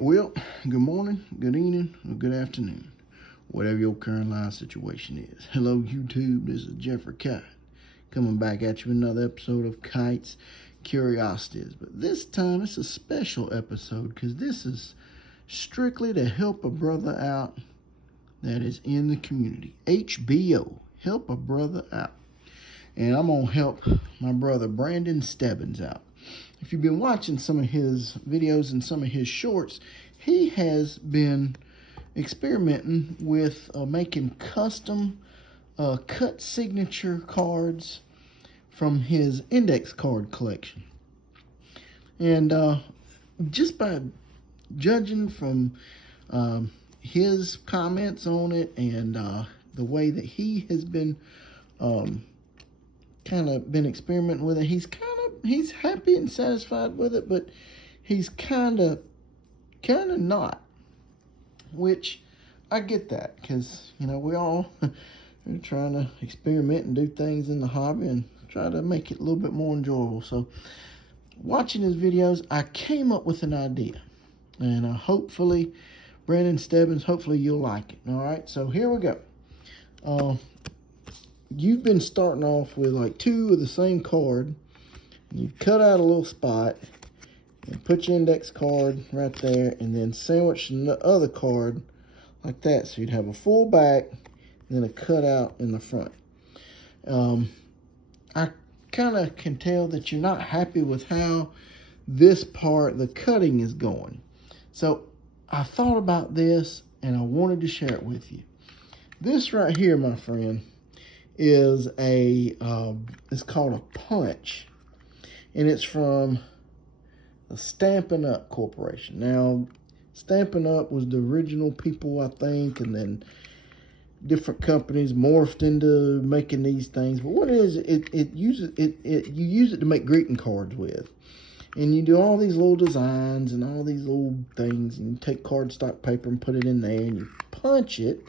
Well, good morning, good evening, or good afternoon, whatever your current life situation is. Hello, YouTube. This is Jeffrey Kite coming back at you with another episode of Kite's Curiosities. But this time it's a special episode because this is strictly to help a brother out that is in the community. HBO, help a brother out. And I'm going to help my brother Brandon Stebbins out. If you've been watching some of his videos and some of his shorts, he has been experimenting with making custom cut signature cards from his index card collection. And just by judging from his comments on it and the way that he has been kind of been experimenting with it, he's happy and satisfied with it, but he's kind of not, which I get that, because we all are trying to experiment and do things in the hobby and try to make it a little bit more enjoyable. So watching his videos, I came up with an idea, and hopefully Brandon Stebbins, hopefully you'll like it. All right, so here we go. You've been starting off with like two of the same card. You cut out a little spot and put your index card right there, and then sandwich the other card like that. So you'd have a full back and then a cutout in the front. I kind of can tell that you're not happy with how this part, the cutting, is going. So I thought about this and I wanted to share it with you. This right here, my friend, is it's called a punch. And it's from the Stampin' Up! Corporation. Now, Stampin' Up! Was the original people, I think, and then different companies morphed into making these things. But what it is, you use it to make greeting cards with. And you do all these little designs and all these little things, and you take cardstock paper and put it in there, and you punch it,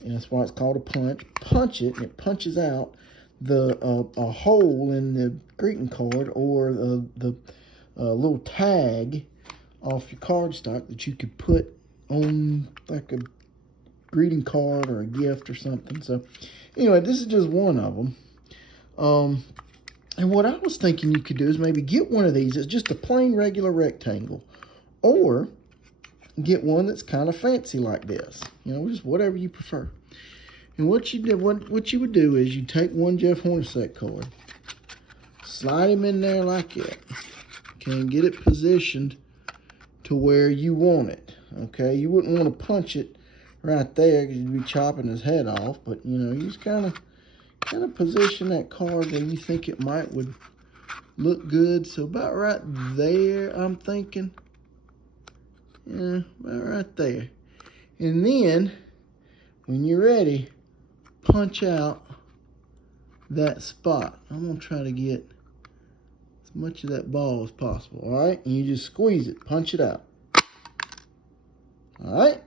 and that's why it's called a punch. Punch it, and it punches out a hole in the greeting card, or the little tag off your cardstock that you could put on like a greeting card or a gift or something. So anyway, this is just one of them. And what I was thinking you could do is maybe get one of these. It's just a plain regular rectangle, or get one that's kind of fancy like this. Just whatever you prefer. And what you would do is you take one Jeff Hornacek card, slide him in there like that, okay, and get it positioned to where you want it, okay? You wouldn't want to punch it right there because you'd be chopping his head off, but you just kind of position that card where you think it would look good. So about right there, I'm thinking, yeah, about right there. And then when you're ready, punch out that spot. I'm going to try to get as much of that ball as possible, all right? And you just squeeze it, punch it out. All right?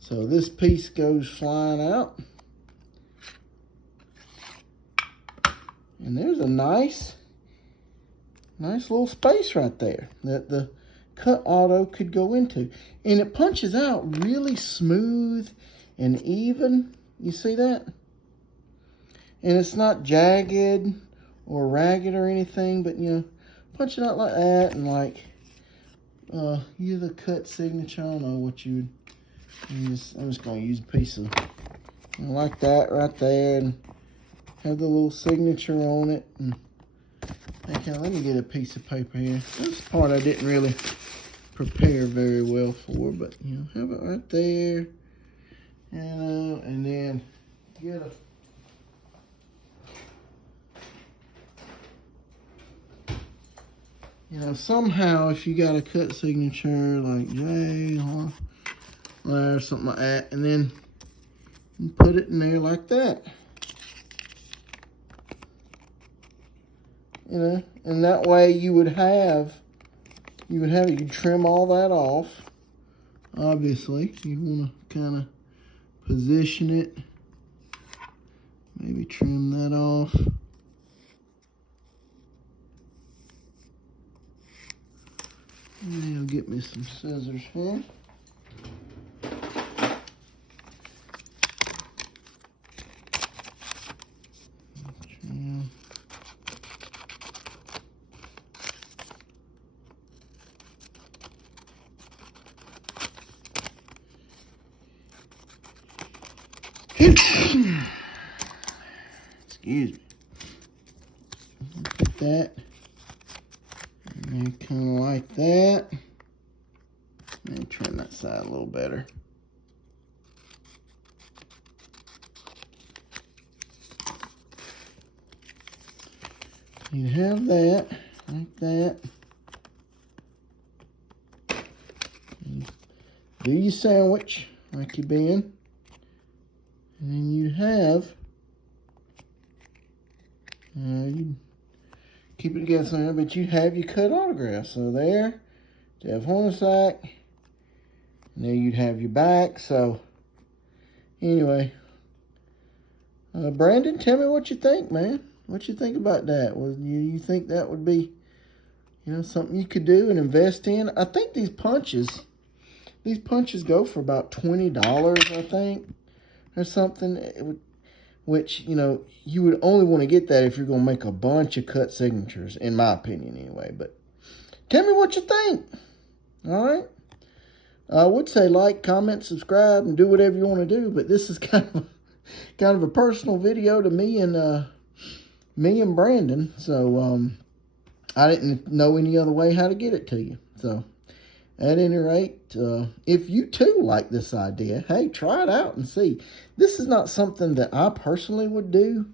So this piece goes flying out. And there's a nice little space right there that the cut auto could go into. And it punches out really smooth and even. You see that? And it's not jagged or ragged or anything, but punch it out like that, and like use a cut signature. I don't know what you would use. I'm just gonna use a piece of like that right there, and have the little signature on it. And okay, let me get a piece of paper here. This part I didn't really prepare very well for, but have it right there. And then get somehow if you got a cut signature like J or something like that, and then you put it in there like that. And that way you trim all that off. Obviously, you want to kind of position it, maybe trim that off. And I'll get me some scissors here. Excuse me. Put that in there, kind of like that. Let me trim that side a little better. You have that, like that. Do your sandwich like you've been. And then you have, you keep it together somewhere, but you have your cut autograph. So there, Jeff Hornacek. And there you'd have your back. So anyway, Brandon, tell me what you think, man. What you think about that? You think that would be, something you could do and invest in? I think these punches go for about $20, I think, or something. Which, you would only want to get that if you're going to make a bunch of cut signatures, in my opinion, anyway. But tell me what you think. All right. I would say like, comment, subscribe, and do whatever you want to do. But this is kind of a personal video to me and Brandon. So I didn't know any other way how to get it to you. So at any rate, if you too like this idea, hey, try it out and see. This is not something that I personally would do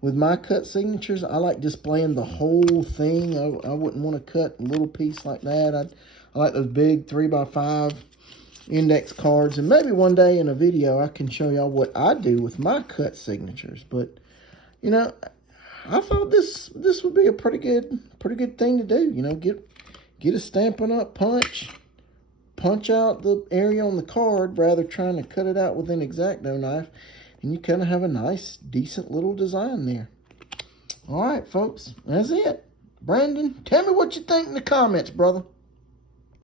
with my cut signatures. I like displaying the whole thing. I wouldn't want to cut a little piece like that. I like those big 3x5 index cards. And maybe one day in a video I can show y'all what I do with my cut signatures. But, I thought this would be a pretty good thing to do. Get a Stampin' Up! Punch out the area on the card rather trying to cut it out with an X-Acto knife, and you kind of have a nice, decent little design there. All right, folks, that's it. Brandon, tell me what you think in the comments, brother.